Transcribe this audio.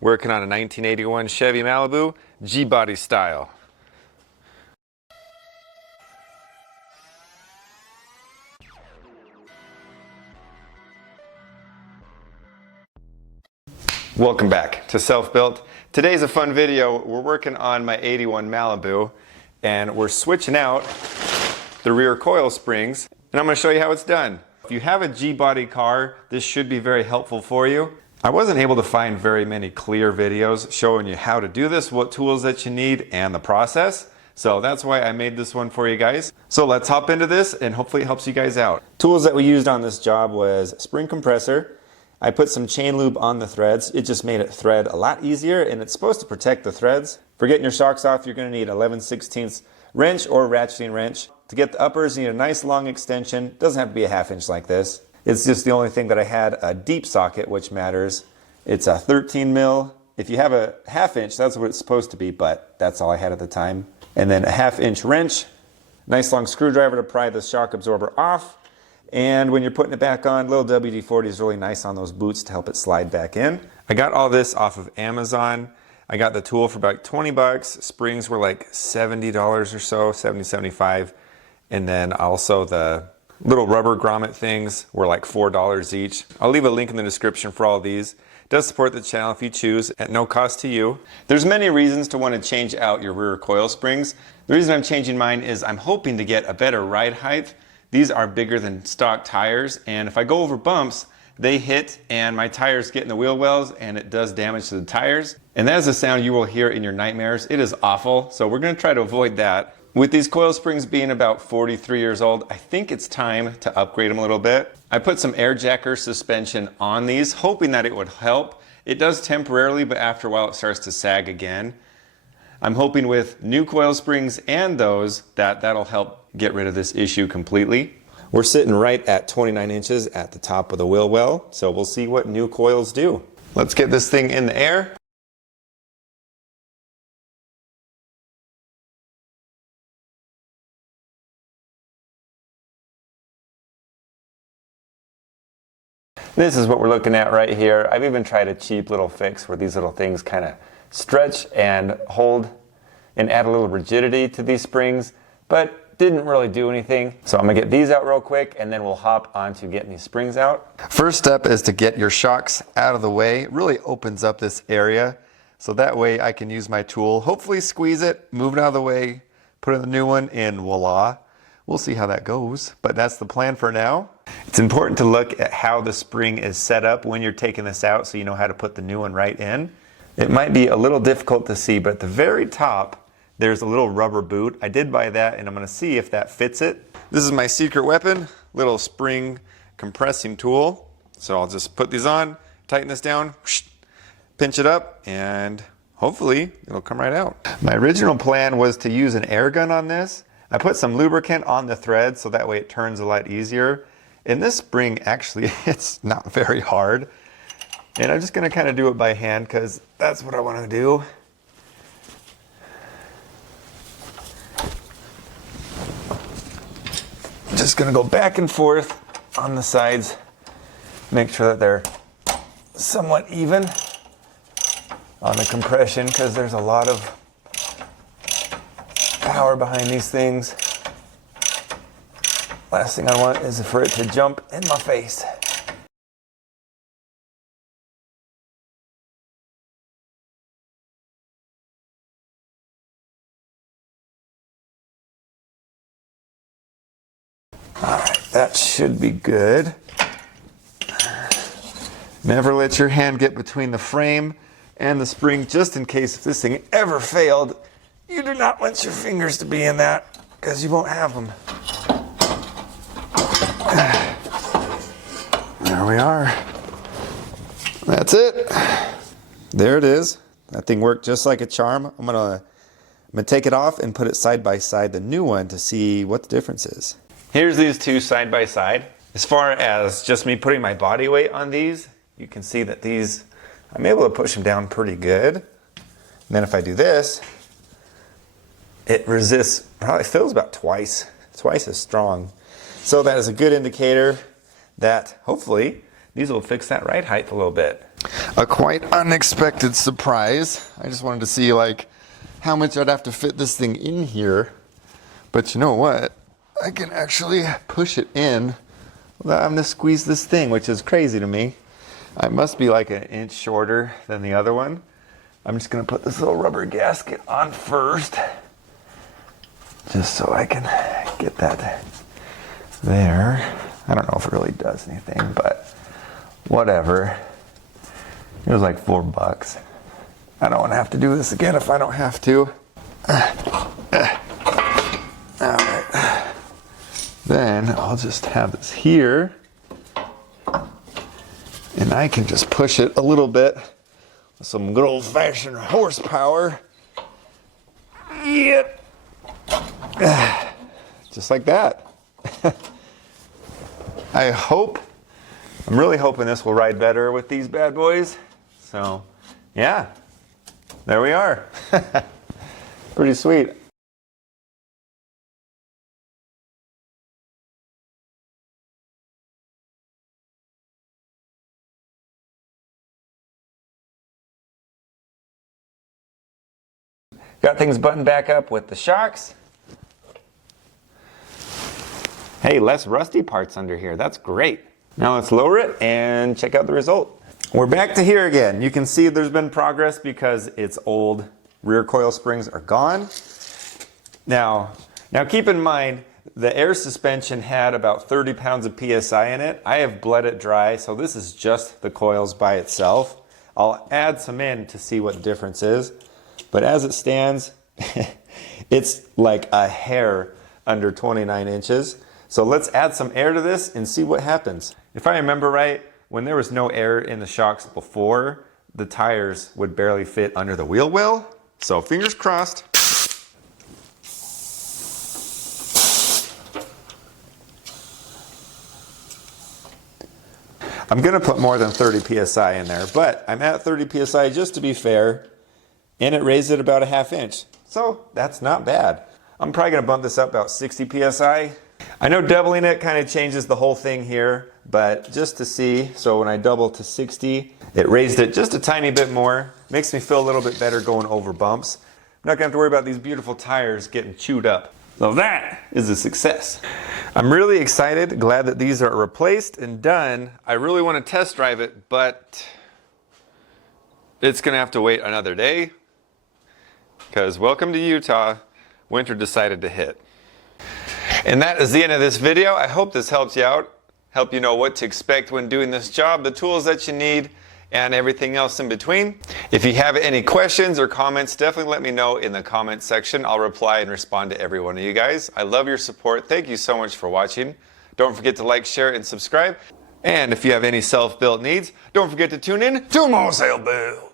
working on a 1981 Chevy Malibu, G-body style. Welcome back to Self-Built. Today's a fun video. We're working on my 81 Malibu and we're switching out the rear coil springs, and I'm going to show you how it's done. If you have a G-body car, this should be very helpful for you. I wasn't able to find very many clear videos showing you how to do this, what tools that you need, and the process. So that's why I made this one for you guys. So let's hop into this and hopefully it helps you guys out. Tools that we used on this job was spring compressor. I put some chain lube on the threads. It just made it thread a lot easier, and it's supposed to protect the threads. For getting your shocks off, you're going to need 11/16 wrench or ratcheting wrench. To get the uppers, you need a nice long extension. Doesn't have to be a 1/2 inch like this. It's just the only thing that I had a deep socket, which matters. It's a 13 mil. If you have a 1/2 inch, that's what it's supposed to be, but that's all I had at the time. And then a 1/2 inch wrench, nice long screwdriver to pry the shock absorber off. And when you're putting it back on, little WD-40 is really nice on those boots to help it slide back in. I got all this off of Amazon. I got the tool for about 20 bucks. Springs were like $70 or so, 70, 75. And then also the little rubber grommet things were like $4 each. I'll leave a link in the description for all of these. It does support the channel if you choose, at no cost to you. There's many reasons to want to change out your rear coil springs. The reason I'm changing mine is I'm hoping to get a better ride height. These are bigger than stock tires, and if I go over bumps, they hit and my tires get in the wheel wells and it does damage to the tires. And that is a sound you will hear in your nightmares. It is awful, so we're going to try to avoid that. With these coil springs being about 43 years old, I think it's time to upgrade them a little bit. I put some air jacker suspension on these, hoping that it would help. It does temporarily, but after a while it starts to sag again. I'm hoping with new coil springs and those that'll help get rid of this issue completely. We're sitting right at 29 inches at the top of the wheel well, so we'll see what new coils do. Let's get this thing in the air. This is what we're looking at right here. I've even tried a cheap little fix where these little things kind of stretch and hold and add a little rigidity to these springs, but didn't really do anything. So I'm gonna get these out real quick and then we'll hop onto getting these springs out. First step is to get your shocks out of the way. It really opens up this area, so that way I can use my tool, hopefully squeeze it, move it out of the way, put in the new one, and voila. We'll see how that goes, but that's the plan for now. It's important to look at how the spring is set up when you're taking this out so you know how to put the new one right in. It might be a little difficult to see, but at the very top, there's a little rubber boot. I did buy that, and I'm gonna see if that fits it. This is my secret weapon, little spring compressing tool. So I'll just put these on, tighten this down, pinch it up, and hopefully it'll come right out. My original plan was to use an air gun on this. I put some lubricant on the thread so that way it turns a lot easier. And this spring, actually, it's not very hard. And I'm just gonna kind of do it by hand because that's what I want to do. Just gonna go back and forth on the sides, make sure that they're somewhat even on the compression because there's a lot of power behind these things. Last thing I want is for it to jump in my face. Alright, that should be good. Never let your hand get between the frame and the spring, just in case if this thing ever failed. You do not want your fingers to be in that because you won't have them. There we are. That's it. There it is. That thing worked just like a charm. I'm gonna take it off and put it side by side, the new one, to see what the difference is. Here's these two side by side. As far as just me putting my body weight on these, you can see that these, I'm able to push them down pretty good. And then if I do this, it resists, probably feels about twice as strong. So that is a good indicator that hopefully these will fix that ride height a little bit. a quite unexpected surprise. I just wanted to see like how much I'd have to fit this thing in here. But you know what? I can actually push it in without having to squeeze this thing, which is crazy to me. I must be like an inch shorter than the other one. I'm just gonna put this little rubber gasket on first, just so I can get that there. I don't know if it really does anything, but whatever. It was like $4. I don't want to have to do this again if I don't have to. All right. Then I'll just have this here, and I can just push it a little bit with some good old-fashioned horsepower. Yep. Just like that. I'm really hoping this will ride better with these bad boys. So, yeah, there we are. Pretty sweet. Got things buttoned back up with the shocks. Hey, less rusty parts under here. That's great. Now let's lower it and check out the result. We're back to here again. You can see there's been progress because its old rear coil springs are gone. Now keep in mind, the air suspension had about 30 pounds of PSI in it. I have bled it dry, so this is just the coils by itself. I'll add some in to see what the difference is. But as it stands, it's like a hair under 29 inches. So let's add some air to this and see what happens. If I remember right, when there was no air in the shocks before, the tires would barely fit under the wheel well. So fingers crossed. I'm gonna put more than 30 PSI in there, but I'm at 30 PSI just to be fair. And it raised it about a ½ inch. So that's not bad. I'm probably gonna bump this up about 60 PSI. I know doubling it kind of changes the whole thing here, but just to see, so when I double to 60, it raised it just a tiny bit more. Makes me feel a little bit better going over bumps. I'm not gonna have to worry about these beautiful tires getting chewed up. So that is a success. I'm really excited, glad that these are replaced and done. I really wanna test drive it, but it's gonna have to wait another day. Because welcome to Utah, winter decided to hit. And that is the end of this video. I hope this helps you out, help you know what to expect when doing this job, the tools that you need, and everything else in between. If you have any questions or comments, definitely let me know in the comment section. I'll reply and respond to every one of you guys. I love your support. Thank you so much for watching. Don't forget to like, share, and subscribe. And if you have any self-built needs, don't forget to tune in to more self-built.